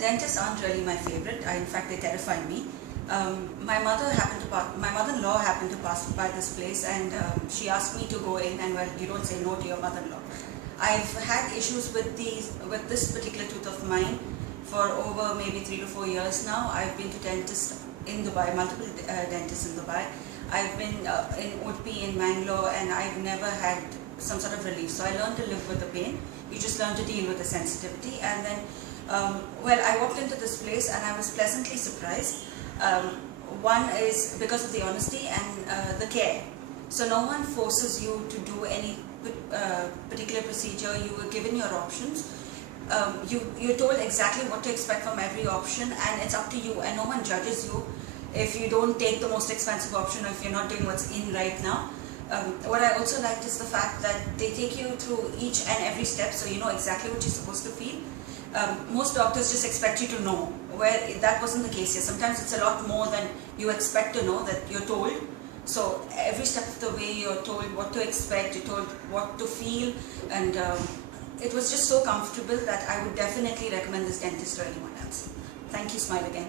Dentists aren't really my favorite. In fact, they terrify me. My mother-in-law happened to pass by this place, and she asked me to go in. And well, you don't say no to your mother-in-law. I've had issues with this particular tooth of mine for over maybe 3 to 4 years now. I've been to dentists in Dubai, multiple dentists in Dubai. I've been in Udupi, in Mangalore, and I've never had some sort of relief. So I learned to live with the pain. You just learn to deal with the sensitivity. And then, I walked into this place and I was pleasantly surprised. One is because of the honesty and the care. So no one forces you to do any particular procedure. You were given your options. You're told exactly what to expect from every option, and it's up to you, and no one judges you if you don't take the most expensive option or if you're not doing what's in right now. What I also liked is the fact that they take you through each and every step, so you know exactly what you're supposed to feel. Most doctors just expect you to know, where that wasn't the case here. Sometimes it's a lot more than you expect to know, that you're told. So every step of the way you're told what to expect, you're told what to feel, and it was just so comfortable that I would definitely recommend this dentist to anyone else. Thank you. Smile again.